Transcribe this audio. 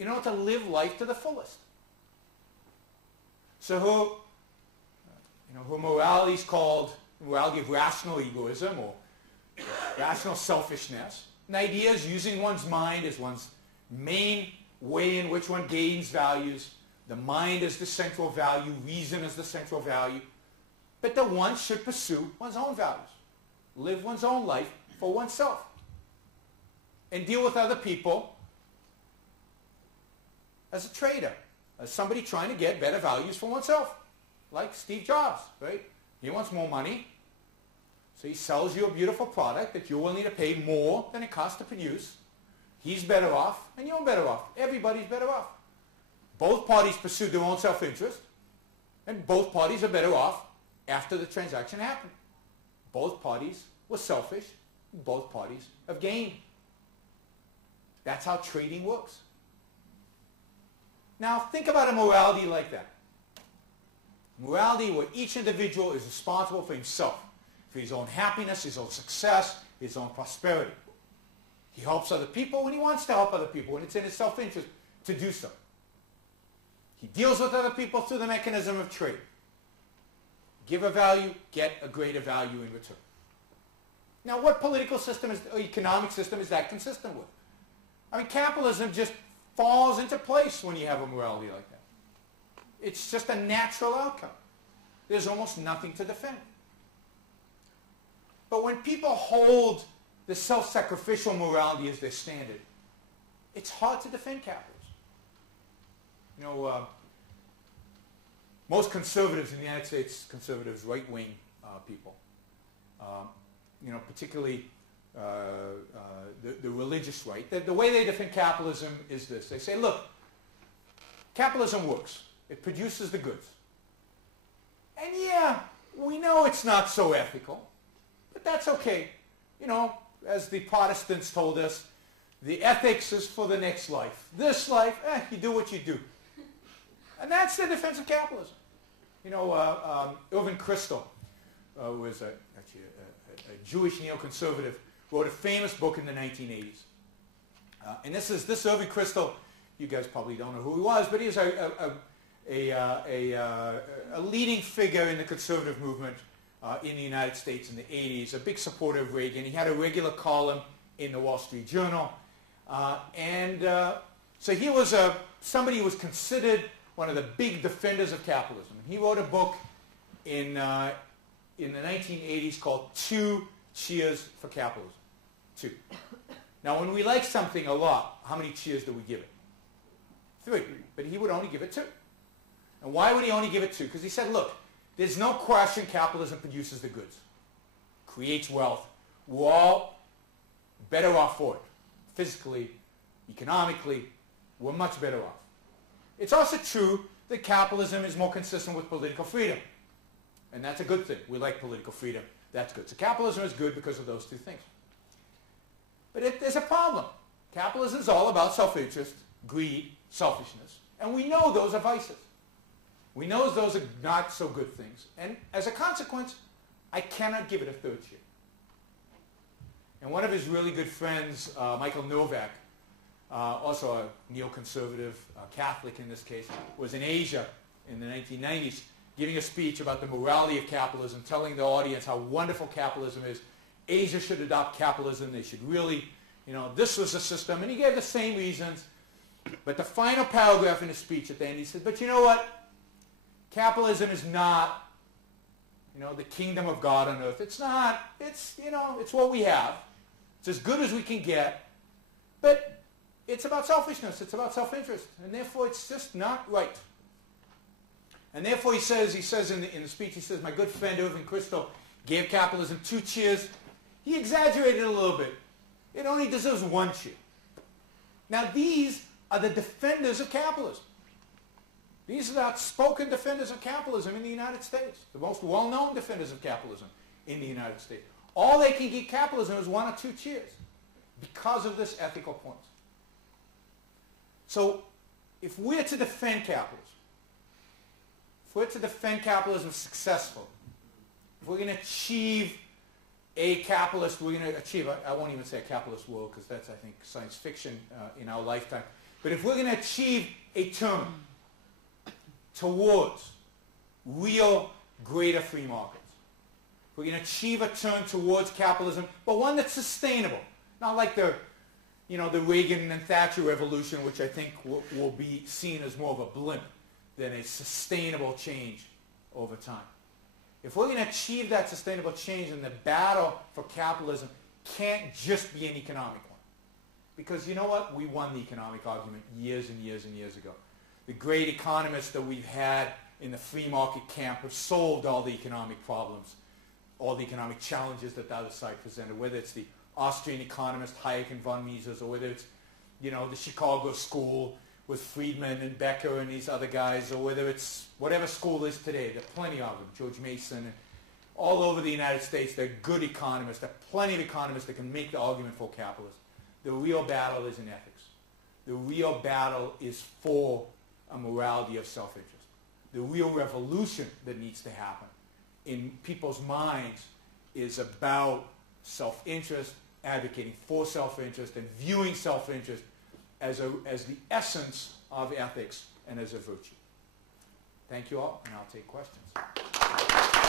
in order to live life to the fullest. So her morality is called morality of rational egoism or rational selfishness. And the idea is using one's mind as one's main way in which one gains values. The mind is the central value, reason is the central value. But that one should pursue one's own values, live one's own life for oneself, and deal with other people as a trader, as somebody trying to get better values for oneself, like Steve Jobs, right? He wants more money, so he sells you a beautiful product that you're willing to pay more than it costs to produce. He's better off, and you're better off. Everybody's better off. Both parties pursue their own self-interest, and both parties are better off after the transaction happened. Both parties were selfish. Both parties have gained. That's how trading works. Now, think about a morality like that. Morality where each individual is responsible for himself, for his own happiness, his own success, his own prosperity. He helps other people when he wants to help other people, when it's in his self-interest to do so. He deals with other people through the mechanism of trade. Give a value, get a greater value in return. Now, what political system or economic system is that consistent with? I mean, capitalism just falls into place when you have a morality like that. It's just a natural outcome. There's almost nothing to defend. But when people hold the self-sacrificial morality as their standard, it's hard to defend capitalism. You know, most conservatives in the United States, conservatives, right-wing people, you know, particularly the religious right, the way they defend capitalism is this. They say, look, capitalism works. It produces the goods. And yeah, we know it's not so ethical, but that's okay. You know, as the Protestants told us, the ethics is for the next life. This life, you do what you do. And that's the defense of capitalism. You know, Irving Kristol was actually a Jewish neoconservative, wrote a famous book in the 1980s. And this Irving Kristol, you guys probably don't know who he was, but he was a leading figure in the conservative movement in the United States in the 80s, a big supporter of Reagan. He had a regular column in the Wall Street Journal. So he was somebody who was considered one of the big defenders of capitalism. And he wrote a book in the 1980s called Two Cheers for Capitalism. Two. Now, when we like something a lot, how many cheers do we give it? 3. But he would only give it 2. And why would he only give it 2? Because he said, look, there's no question capitalism produces the goods, creates wealth. We're all better off for it. Physically, economically, we're much better off. It's also true that capitalism is more consistent with political freedom. And that's a good thing. We like political freedom. That's good. So capitalism is good because of those two things. But there's a problem. Capitalism is all about self-interest, greed, selfishness. And we know those are vices. We know those are not so good things. And as a consequence, I cannot give it a 3rd cheer. And one of his really good friends, Michael Novak, also a neoconservative, Catholic in this case, was in Asia in the 1990s giving a speech about the morality of capitalism, telling the audience how wonderful capitalism is. Asia should adopt capitalism. They should really, you know, this was the system. And he gave the same reasons. But the final paragraph in his speech at the end, he said, but you know what? Capitalism is not, you know, the kingdom of God on earth. It's not. It's, you know, it's what we have. It's as good as we can get. But it's about selfishness. It's about self-interest. And therefore, it's just not right. And therefore, he says in the speech, he says, my good friend Irving Kristol gave capitalism 2 cheers. He exaggerated a little bit. It only deserves 1 cheer. Now, these are the defenders of capitalism. These are the outspoken defenders of capitalism in the United States, the most well-known defenders of capitalism in the United States. All they can give capitalism is 1 or 2 cheers because of this ethical point. So, if we're to defend capitalism, if we're to defend capitalism successfully, if we're going to achieve a capitalist, we're going to achieve, I won't even say a capitalist world because that's, I think, science fiction in our lifetime. But if we're going to achieve a turn towards real greater free markets, if we're going to achieve a turn towards capitalism, but one that's sustainable, not like the Reagan and Thatcher revolution, which I think will be seen as more of a blimp than a sustainable change over time. If we're going to achieve that sustainable change, then the battle for capitalism can't just be an economic one. Because you know what? We won the economic argument years and years and years ago. The great economists that we've had in the free market camp have solved all the economic problems, all the economic challenges that the other side presented, whether it's the Austrian economist Hayek and von Mises, or whether it's, the Chicago school with Friedman and Becker and these other guys, or whether it's whatever school is today. There are plenty of them, George Mason, and all over the United States. There are good economists. There are plenty of economists that can make the argument for capitalism. The real battle is in ethics. The real battle is for a morality of self-interest. The real revolution that needs to happen in people's minds is about self-interest, advocating for self-interest, and viewing self-interest as the essence of ethics and as a virtue. Thank you all, and I'll take questions.